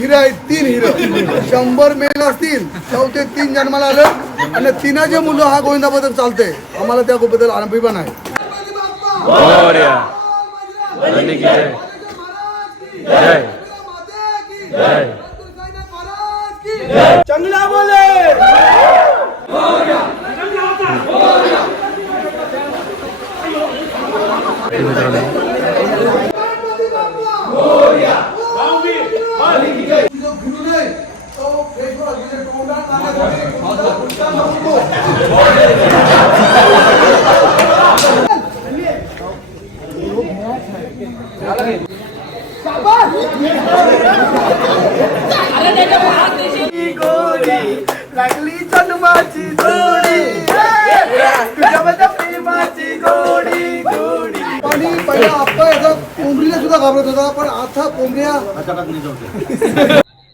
हिरे आहेत तीन हिरे. शंभर मेल असतील चौथे तीन जन्माला आलं. आणि तिनाचे मुलं हा गोविंदा पदक चालते आम्हाला त्या बद्दल अभिमान आहे. मोरया. धनी की जय जय जय चांगला बोले लागली जन्माची जोडी तुझ्यामध्ये घाबरत होता पण आता कोंबड्या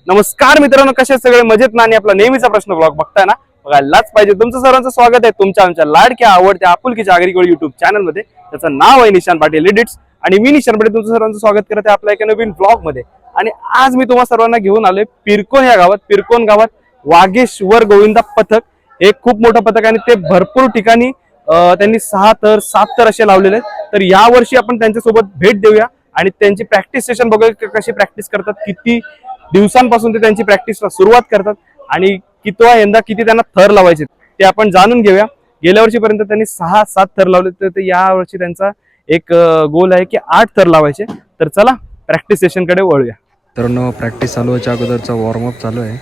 नमस्कार मित्रांनो कसे सगळे? मजेत ना? आणि आपला नेहमीचा प्रश्न ब्लॉग बघताय ना? बघायलाच पाहिजे. तुमचं सर्वांचं स्वागत आहे तुमच्या आमच्या लाडक्या आवडत्या आपुलकीच्या आगरीकोळ युट्यूब चॅनलमध्ये. त्याचं नाव आहे निशान पाटील एडिट्स आणि मी निशान पाटील तुमचं सर्वांचं स्वागत करत आहे आपल्या एका नवीन ब्लॉगमध्ये. आणि आज मी तुम्हाला सर्वांना घेऊन आलोय पिरकोन या गावात पिरकोन गावात वागेश्वर गोविंदा पथक. हे खूप मोठं पथक आणि ते भरपूर ठिकाणी त्यांनी सहा तर सात तर असे लावलेले आहेत. तर यावर्षी आपण त्यांच्यासोबत भेट देऊया. आणि त्यांची प्रॅक्टिस सेशन बघूया कशी प्रॅक्टिस करतात किती दिवसांपासून ते त्यांची प्रॅक्टिसला सुरुवात करतात आणि कितवा यंदा किती त्यांना थर लावायचे ते आपण जाणून घेऊया. गेल्या वर्षीपर्यंत त्यांनी सहा सात थर लावले तर ते या वर्षी त्यांचा एक गोल आहे की आठ थर लावायचे. तर चला प्रॅक्टिस सेशनकडे वळूया. न प्रॅक्टिस चालू व्हायच्या अगोदरचा वॉर्मअप चालू आहे.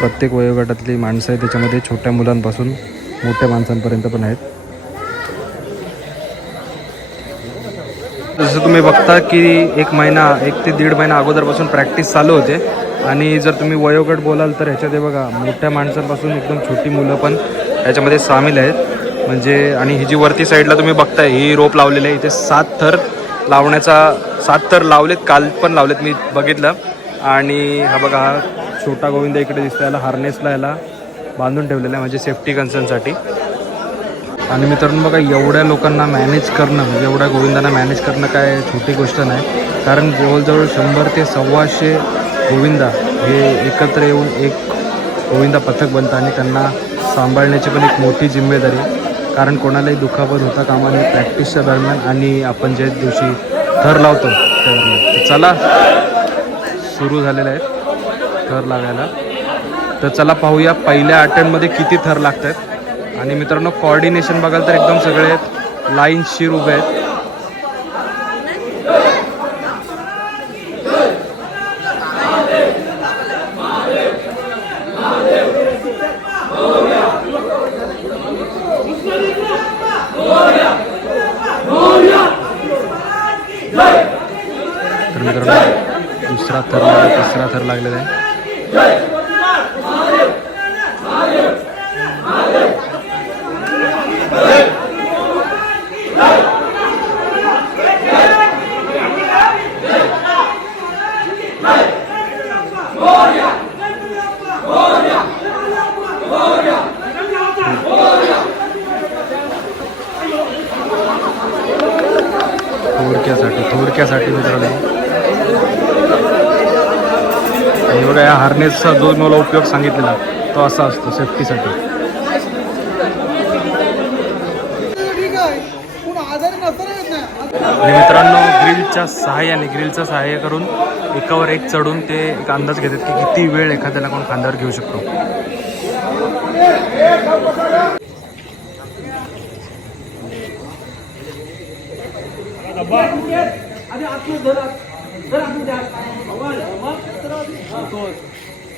प्रत्येक वयोगटातली माणसं आहे त्याच्यामध्ये छोट्या मुलांपासून मोठ्या माणसांपर्यंत पण आहेत. जसं तुम्ही बघता की एक महिना एक ते दीड महिना अगोदरपासून प्रॅक्टिस चालू होते. आणि जर तुम्ही वयोगट बोलाल तर ह्याच्यात बघा मोठ्या माणसांपासून एकदम छोटी मुलं पण ह्याच्यामध्ये सामील आहेत. म्हणजे आणि ही जी वरती साईडला तुम्ही बघताय ही रोप लावलेली आहे. इथे सात थर लावण्याचा सात थर लावलेत काल पण लावलेत मी बघितलं. आणि हा बघा हा छोटा गोविंद इकडे दिसतो याला हार्नेसला याला बांधून ठेवलेलं आहे म्हणजे सेफ्टी कन्सर्नसाठी आणि मित्रांनो बघा एवढ्या लोकांना मॅनेज करणं म्हणजे एवढ्या गोविंदांना मॅनेज करणं काय छोटी गोष्ट नाही. कारण जवळजवळ शंभर ते सव्वाशे गोविंदा हे एकत्र येऊन एक गोविंदा पथक बनतं आणि त्यांना सांभाळण्याची पण एक मोठी जिम्मेदारी कारण कोणालाही दुखापत होता कामा नये प्रॅक्टिसच्या दरम्यान आणि आपण ज्या दिवशी थर लावतो त्या चला सुरू झालेलं आहे थर लागायला. तर चला पाहूया पहिल्या अटेम्प्टमध्ये किती थर लागत आहेत आणि मित्रांनो कॉर्डिनेशन बघाल तर एकदम सगळे लाईन शिर उभे आहेत तर मित्रांनो दुसरा थर लागला तिसरा थर लागलेला आहे थोडक्यासाठी थोडक्यासाठी मित्रांनो आणि बघा या असा जो मला उपयोग सांगितलेला तो असा असतो सेफ्टीसाठी आणि मित्रांनो ग्रिलच्या सहाय्याने ग्रिलचं सहाय्य करून एकावर एक चढून ते एक अंदाज घेतात की किती वेळ एखाद्याला कोण खांद्यावर घेऊ शकतो. आणि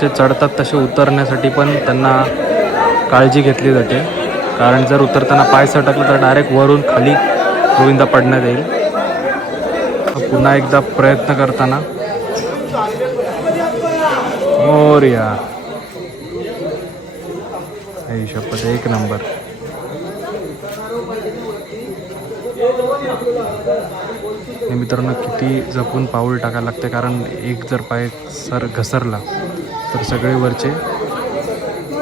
जसे चढतात तसे उतरण्यासाठी पण त्यांना काळजी घेतली जाते. कारण जर उतरताना पाय सटकला तर डायरेक्ट वरून खाली गोविंदा पडण्यात येईल. पुन्हा एकदा प्रयत्न करताना. मोरया आई शपथ एक नंबर. आणि मित्रांनो किती जपून पाऊल टाकायला लागते कारण एक जर पाय सर घसरला तर सगळे वरचे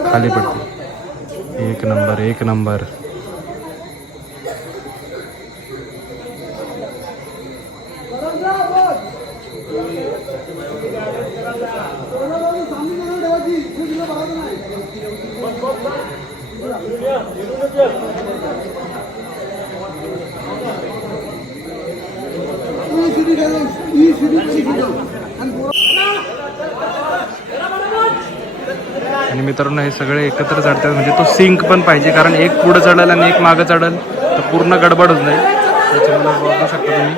खाली पडते एक नंबर एक नंबर आणि मित्रांनो हे सगळे एकत्र चढतात. म्हणजे तो सिंक पण पाहिजे कारण एक पुढं चढल आणि एक मागं चढल तर पूर्ण गडबड होत नाही त्याच्यामुळे बघू शकता तुम्ही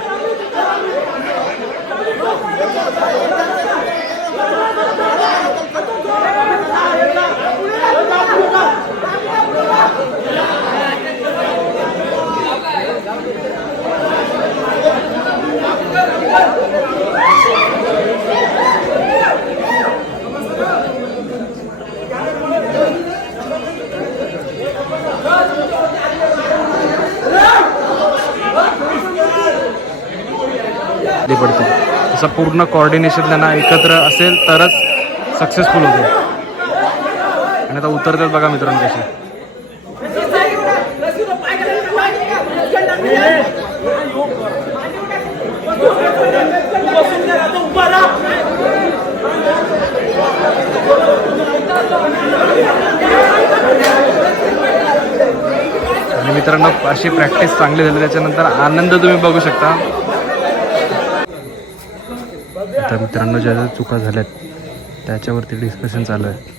खाली पडते तसं पूर्ण कॉर्डिनेशन त्यांना एकत्र असेल तरच सक्सेसफुल होते आणि आता उतरतात बघा मित्रांनो कसे आणि मित्रांनो अशी प्रॅक्टिस चांगली झाली त्याच्यानंतर आनंद तुम्ही बघू शकता. आता मित्रांनो ज्या ज्या चुका झाल्यात त्याच्यावरती डिस्कशन चालू आहे?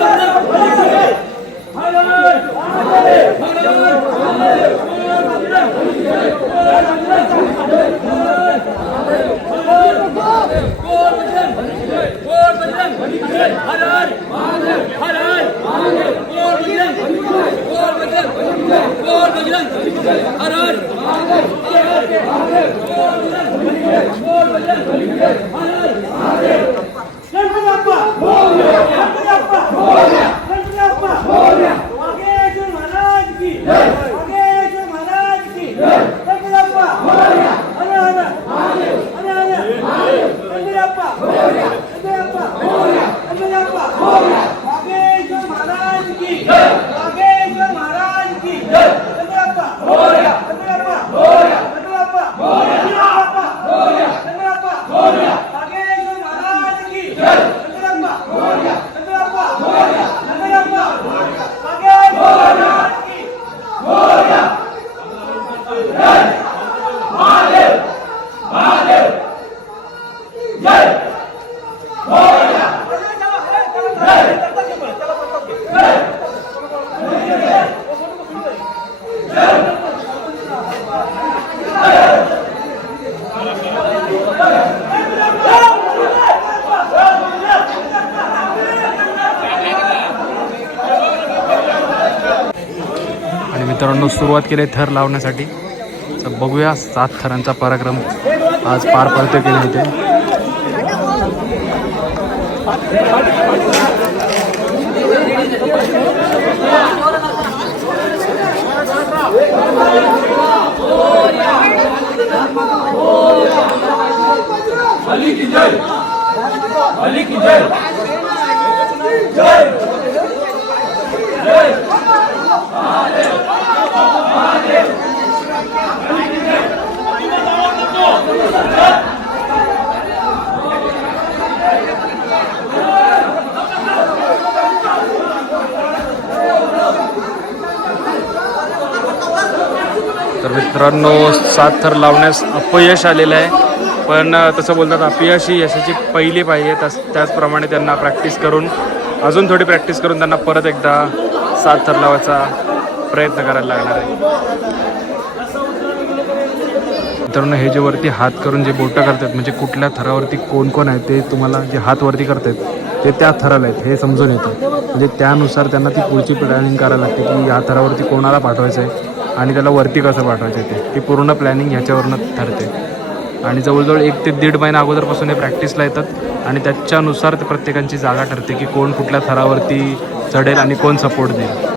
सुरुवात केली थर लावण्यासाठी तर बघूया सात थरांचा पराक्रम आज पार पाडते केले होते तर मित्रांनो सात थर लावण्यास अपयश आलेलं आहे. पण तसं बोलतात अपयश ही यशाची पहिली पाहिजे तस त्याचप्रमाणे त्यांना प्रॅक्टिस करून अजून थोडी प्रॅक्टिस करून त्यांना परत एकदा सात थर लावायचा प्रयत्न करायला लागणार आहे. मित्रांनो हे जे वरती हात करून जे बोटं करतात म्हणजे कुठल्या थरावरती कोण कोण आहे ते तुम्हाला जे हात वरती करतात ते त्या थराला आहेत हे समजून येतं. म्हणजे त्यानुसार त्यांना ती पुढची प्लॅनिंग करायला लागते की या थरावरती कोणाला पाठवायचं आहे आणि त्याला वरती कसं पाठवायचं आहे ते. ती पूर्ण प्लॅनिंग ह्याच्यावरनं ठरते. आणि जवळजवळ एक ते दीड महिना अगोदरपासून हे प्रॅक्टिसला येतात आणि त्याच्यानुसार ते प्रत्येकांची जागा ठरते की कोण कुठल्या थरावरती चढेल आणि कोण सपोर्ट देईल.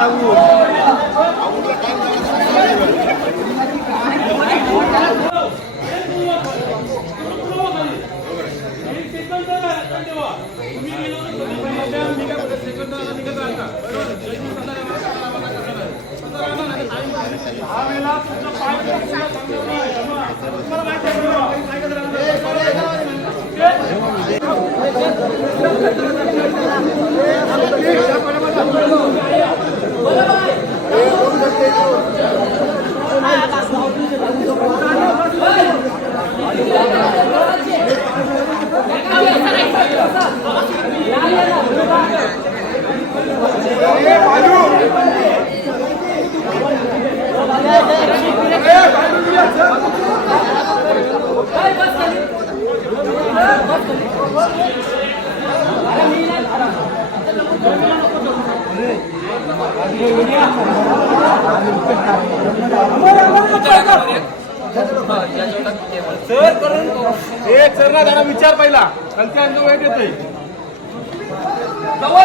하고 एक सर ना जरा विचार पहिला त्यांच्या वेट येतोय हो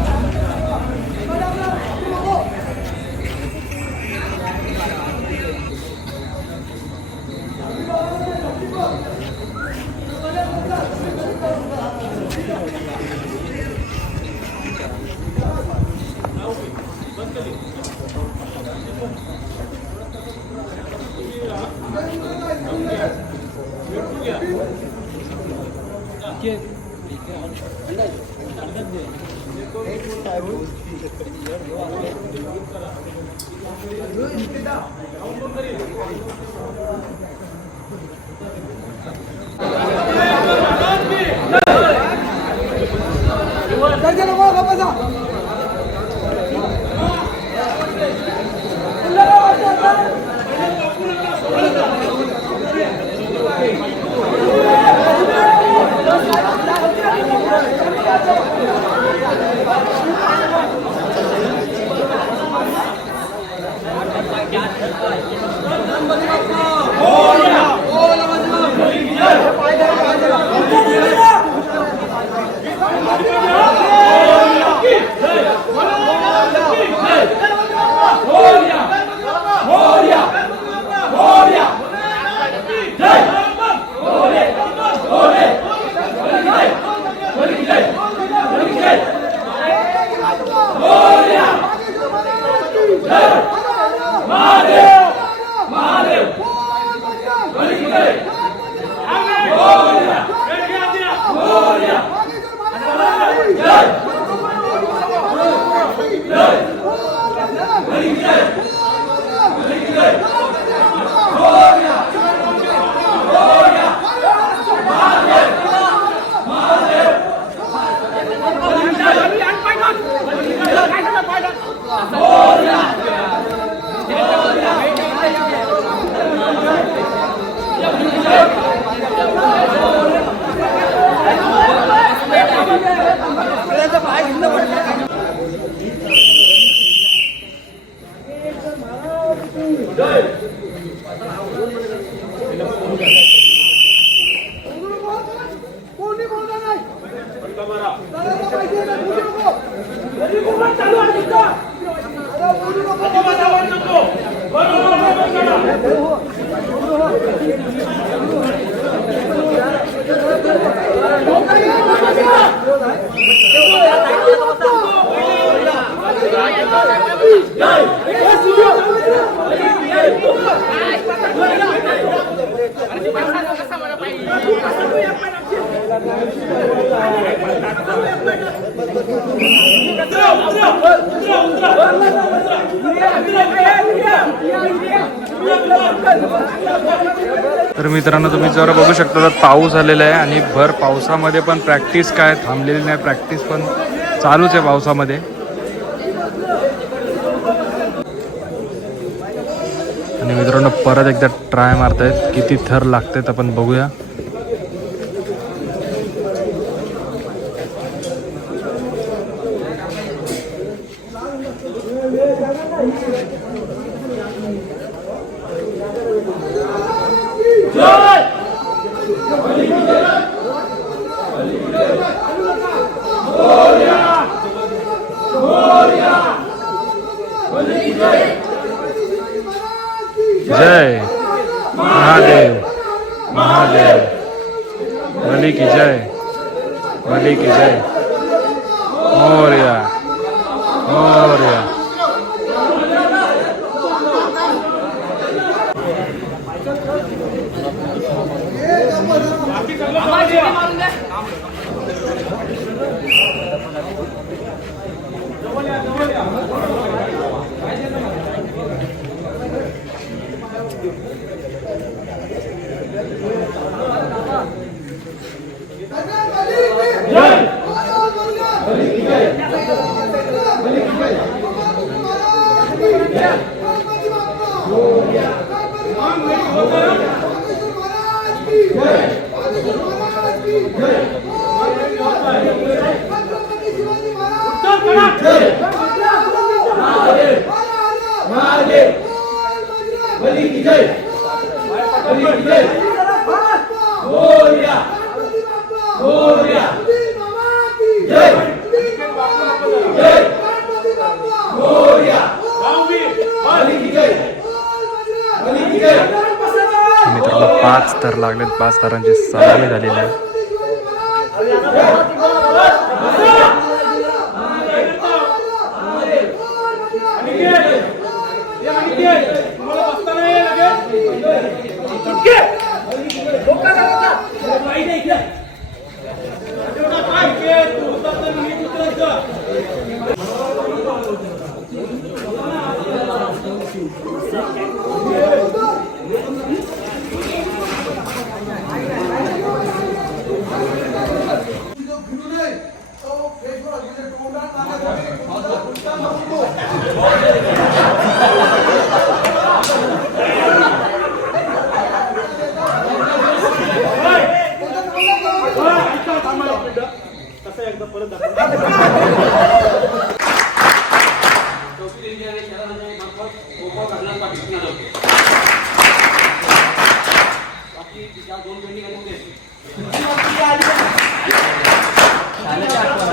मित्रांनो तुम्ही जर बघू शकता तर पाऊस आलेला आहे आणि भर पावसामध्ये पण प्रॅक्टिस काय थांबलेली नाही प्रॅक्टिस पण चालूच आहे पावसामध्ये. आणि मित्रांनो परत एकदा ट्राय मारतायत. किती थर लागतायत आपण बघूया.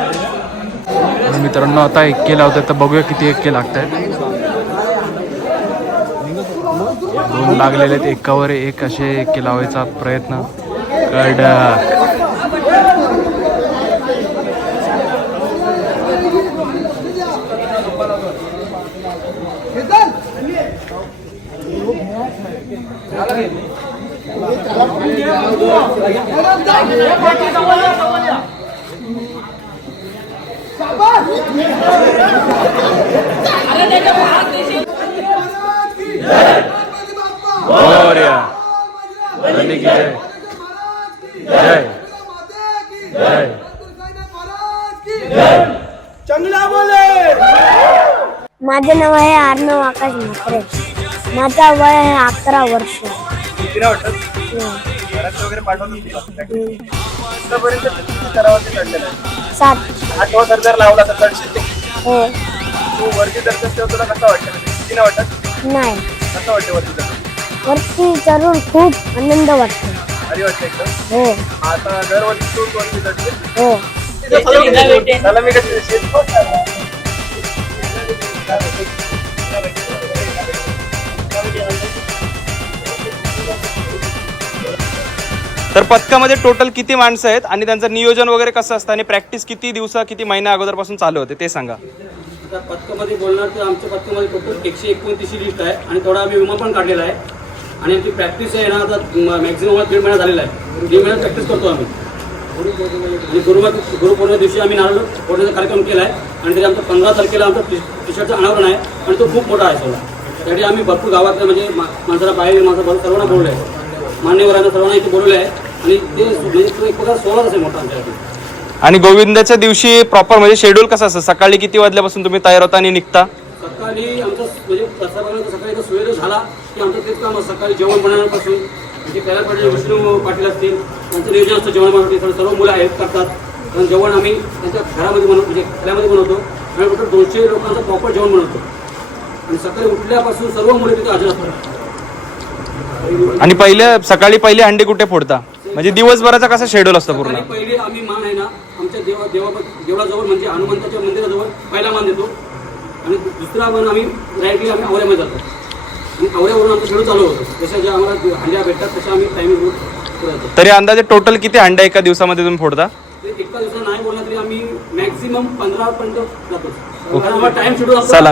आणि मित्रांनो आता एक्के लावतात तर बघूया किती एक्के लागत आहेत दोन लागलेले आहेत एकावर एक असे एक्के लावायचा प्रयत्न. कडक केतन मोरया. धन्य की जय जय जय माझे नाव आहे अर्णव आकाश म्हात्रे. माझा वय आहे अकरा वर्ष. घरात वगैरे किती सरावाचे चढलेलं आहे सात. आठवा लावला तर चढशील ते. हो. तू वरती चढतेस तेव्हा तुला कसं वाटतं? म्हणजे किती नाही वाटत? नाही. कसं वाटतं वरती चढून वरती चढून खूप आनंद वाटतो. भारी वाटतं एकदम. हो. आता दरवर्षी तू वरती चढते हो. त्याला मी कशी तर पथकामध्ये टोटल किती माणसं आहेत आणि त्यांचं नियोजन वगैरे कसं असतं आणि प्रॅक्टिस किती दिवसा किती महिन्या अगोदरपासून चालू होते ते सांगा. आता पथकामध्ये बोलणार तर आमच्या पथकामध्ये टोटल एकशे एकोणतीसची लिस्ट आहे आणि थोडा आम्ही विमा पण काढलेला आहे. आणि आमची प्रॅक्टिस आहे ना आता मॅक्झिमम दीड महिना झालेला आहे. दीड महिन्यात प्रॅक्टिस करतो आम्ही. आणि गुरु गुरुपौर्णिमा दिवशी आम्ही नारळ फोडण्याचा कार्यक्रम केला आहे. आणि त्याच्या आमचा पंधरा तारखेला आमचा टी टी शर्टचं अनावरण आहे. आणि तो खूप मोठा आहे सगळा त्यासाठी आम्ही भरपूर गावातल्या म्हणजे मा- माणसाला बाहेर माणसं सर्वांना बोललो आहे. मान्यवरांना सर्वांना इथे बोलवलं आहे. आणि ते म्हणजे तो एक प्रकार सोलाच असेल मोठा आमच्यासाठी. आणि गोविंदाच्या दिवशी प्रॉपर म्हणजे शेड्यूल कसं असतं? सकाळी किती वाजल्यापासून तुम्ही तयार होता आणि निघता? सकाळी आमचं म्हणजे सकाळी झाला की आमचं तेच काम असतं. सकाळी जेवण बनवण्यापासून म्हणजे कैलास पाटील विष्णू पाटील असतील त्यांचं नियोजन असतं जेवण बनवण्यासाठी. सर्व मुलं हेल्प करतात. कारण जेवण आम्ही त्यांच्या घरामध्ये बनवतो म्हणजे खेड्यामध्ये बनवतो. आणि टोटल दोनशे लोकांचं प्रॉपर जेवण बनवतो. आणि सकाळी उठल्यापासून सर्व मुलं तिथे हजर असतात. आणि पहिले सकाळी पहिले अंडे कुठे फोडता? म्हणजे दिवसभराचा कसा शेड्यूल असतो पूर्ण? पहिले आम्ही मान आहे ना आमच्या देवा देवा देवळाजवळ म्हणजे हनुमंताच्या मंदिराजवळ पहिला मान देतो. आणि दुसरा मान आम्ही डायरेक्टली आम्ही आवऱ्यामध्ये जातो. आणि आवऱ्यावरून आमचं शेड्यूल चालू होतं. जसं ज्या आम्हाला हंड्या भेटतात तसं आम्ही टायमिंग करतो तरी अंदाजे टोटल किती अंडे एका दिवसामध्ये तुम्ही फोडता? ते एका दिवसात नाही बोलला तरी आम्ही मॅक्झिमम पंधरा पर्यंत जातो. टाइम शेड्यूल हां. चार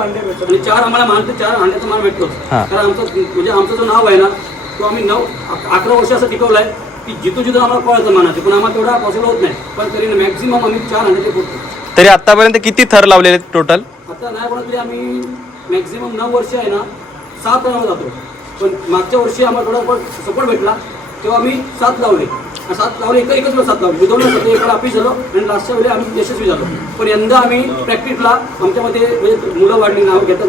अंडे भेटतात. आणि चार आम्हाला मानते चार अंड्याचा मान भेटतो हां. कारण आमचं म्हणजे आमचं जो नाव आहे ना तो आम्ही नऊ अक- अकरा वर्ष असं टिकवलं आहे की जिथून जिथून आम्हाला कळतं मानाचे. पण आम्हाला तेवढा पॉसिबल होत नाही. पण तरी मॅक्झिमम आम्ही चार अंड्याचे फोडतो तरी आतापर्यंत किती थर लावलेले टोटल आता नाही बोलत तरी आम्ही मॅक्झिमम नऊ वर्ष आहे ना सात रनावर जातो. पण मागच्या वर्षी आम्हाला थोडा सपोर्ट भेटला. तेव्हा आम्ही सात लावले. सात लावले एका एकच वेळ सात लावले. मी दोन वेळा सात एका अपीस झालो आणि लास्टच्या वेळी आम्ही यशस्वी झालो. पण यंदा आम्ही प्रॅक्टिसला आमच्यामध्ये म्हणजे मुलं वाढली नाव घेतात.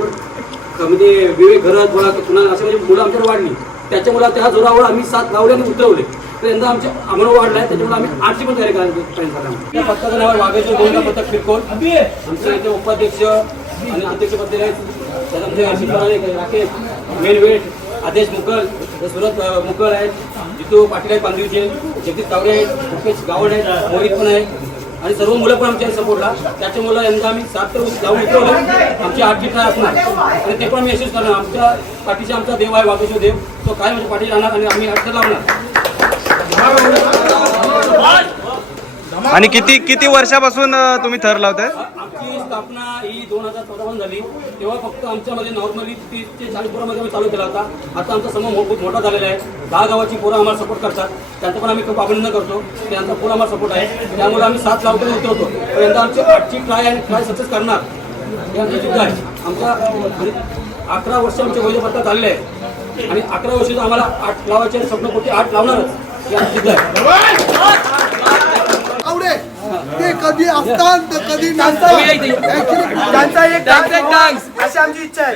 म्हणजे विवेक घरत बोला पुन्हा असे म्हणजे मुलं आमच्याकडे वाढली. त्याच्यामुळे त्या जोरावर आम्ही सात लावले आणि उतरवले. तर यंदा आमच्या आम्हाला वाढला आहे त्याच्यामुळे आम्ही आठशे पण तयारी करायला त्या पथकाचं नाव वाघेश्वर पथक फिरकोल आमचे इथे उपाध्यक्ष आणि अध्यक्ष पद आहेत. त्यात आमचे हर्षित राकेश मेनवेट आदेश मुकल सुरत मुकल आहेत जितू पाटील आहेत पांदिवचे जगदीश तावडे आहेत मुकेश गावड आहेत मोहित पण आहेत आणि सर्व मुलं पण आमच्या सपोर्टला त्याच्या मुलं यंदा आम्ही सात तर जाऊन उतरवलं आमची आठ काय असणार. आणि ते पण आम्ही यशस्वी करणार. आमच्या पाठीचा आमचा देव आहे वाघेश्वर देव. तो काय म्हणजे पाठी राहणार आणि आम्ही अडचण लावणार. आणि किती किती वर्षापासून अं, तुम्ही थर लावताय? आमची स्थापना ही दोन हजार चौदा पासून झाली. तेव्हा फक्त आमच्यामध्ये नॉर्मली तीस ते चाळीस पोरामध्ये आम्ही चालू केला होता. आता आमचा समूह मो- खूप मोठा झालेला आहे. दहा गावाची पोरं आम्हाला सपोर्ट करतात. त्यांचं पण आम्ही खूप अभिनंदन करतो. त्यांचा पूर्ण आम्हाला सपोर्ट आहे. त्यामुळे आम्ही सात लावतो उतरवतो. पण यंदा आमची आठची ट्राय आणि ट्राय सक्सेस करणार. हे आमची जिद्द आहे. आमचा म्हणजे अकरा वर्ष आमचे वैद्य पत्ता चालले आहे. आणि अकरा वर्ष आम्हाला आठ लावायचे स्वप्नपोटी आठ लावणारच. ही आमची जिद्द आहे. ते कधी असतात तर कधी नसतात. त्यांचा एक डान्स. अशी आमची इच्छा आहे.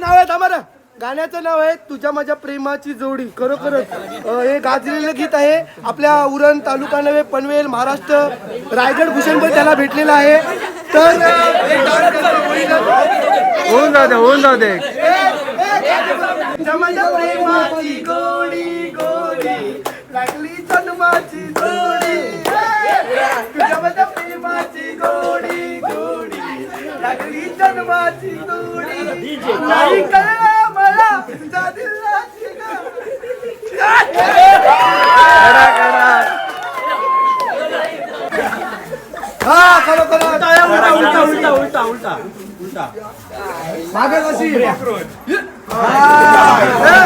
नाव आहे थांबा ना गाण्याचं नाव आहे तुझ्या माझ्या प्रेमाची जोडी. खरोखरच अं, हे गाजलेलं गीत आहे. आपल्या उरण तालुका नव्हे पनवेल महाराष्ट्र रायगड भूषण पण त्याला भेटलेला आहे. तर अं, हे. होऊन जाऊ दे होऊन जाऊ दे. तुझ्या माझ्या प्रेमाची गोडी गोडी लागली जन्माची जोडी. तुझ्या माझ्या प्रेमाची गोडी गोडी लागली जन्माची जोडी. नाही उलटा उलटा उलटा. उलटा उलटा उलटा मागे कशी? हा.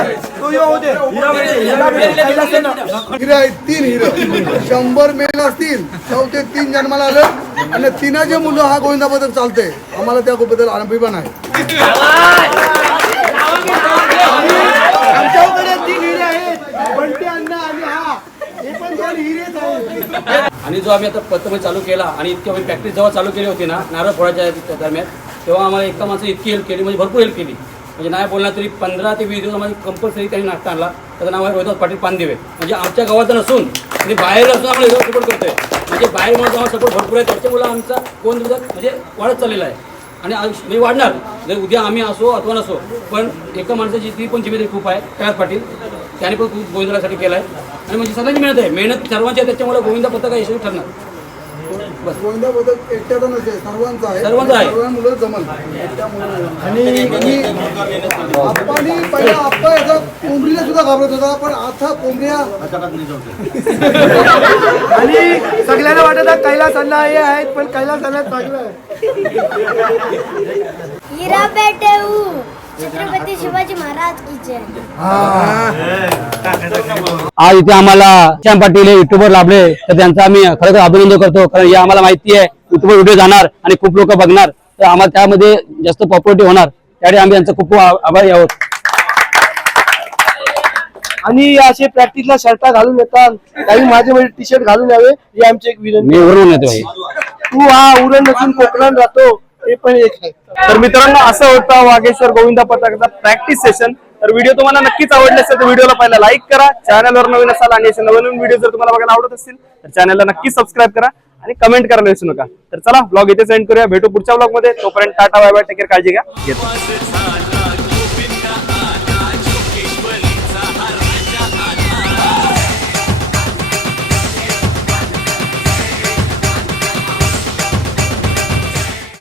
हिरे तीन हिरे शंभर मेल असतील चौथे तीन जन्माला आलं. आणि तिनाचे मुलं हा गोविंदाबद्दल चालते आम्हाला त्या बद्दल अभिमान आहे आमच्याकडे तीन हिरे आहेत बंटी अण्णा आणि हा हे पण दोन हिरेच आहेत आणि जो आम्ही आता प्रथम चालू केला आणि इतकी आम्ही प्रॅक्टिस जेव्हा चालू केली होती ना नारळ फोडाच्या त्या दरम्यान तेव्हा आम्हाला एका माणसं इतकी हेल्प केली म्हणजे भरपूर हेल्प केली. म्हणजे नाही बोलणार तरी पंधरा ते वीस दिवस आम्हाला कंपल्सरी त्यांनी नाश्ता आणला. त्याचं नाव आहे रोहिदास पाटील पानदेवे. म्हणजे आमच्या गावात नसून आणि बाहेर असून आम्हाला सपोर्ट करतोय. म्हणजे बाहेर म्हणून आम्हाला सपोर्ट भरपूर आहे. त्याच्यामुळे आमचा कोण दिवसात म्हणजे वाढत चाललेला आहे. आणि आज मी वाढणार. जर उद्या आम्ही असो अथवा नसो पण एका माणसाची ती पण जिम्मेदारी खूप आहे कैलास पाटील. त्याने पण खूप गोविंदासाठी केलं आहे आणि म्हणजे सगळ्यांची मेहनत आहे मेहनत सर्वांची आहे त्याच्यामुळे गोविंदा पथक यशस्वी ठरणार. एकट्याचा सर्वांचा आहे. सर्वांचं आहे. सर्व मुलं जमल. आणि आप्पानी पहिला आप्पा याचा कोंबडीला सुद्धा घाबरत होता पण आता कोंबड्या आणि सगळ्यांना वाटत आहे कैलास अण्णा हे आहेत पण कैलास अण्णा चांगलं आहे. हिरा पेटे छत्रपती शिवाजी महाराज की जय. आज इथे आम्हाला श्याम पाटील हे युट्यूबर लाभले. तर त्यांचं आम्ही खरं तर अभिनंदन करतो. कारण हे आम्हाला माहिती आहे युट्यूबवर व्हिडिओ जाणार आणि खूप लोक बघणार. तर आम्हाला त्यामध्ये जास्त पॉप्युलरिटी होणार. त्यासाठी आम्ही यांचं खूप खूप आभारी आहोत. आणि असे प्रॅक्टिसला शर्टा घालून येतात. काही माझे म्हणजे टी शर्ट घालून यावे ही आमची एक विनंती मी येतो. तू हा उरण नसून कोकणात राहतो. हे पण एक आहे. तर मित्रांनो असं होतं वागेश्वर गोविंदा पथकाचा प्रॅक्टिस सेशन तर व्हिडिओ तुम्हाला नक्कीच आवडले असेल तर व्हिडिओला पहिला लाईक करा. चॅनलवर नवीन असाल आणि असे नवीन नवीन व्हिडिओ जर तुम्हाला बघायला आवडत असतील तर चॅनलला नक्कीच सबस्क्राईब करा आणि कमेंट करायला विसरू नका. तर चला ब्लॉग इथे सेंड करूया. भेटू पुढच्या ब्लॉगमध्ये. तोपर्यंत टाटा बाय बाय टेकर काळजी घ्या.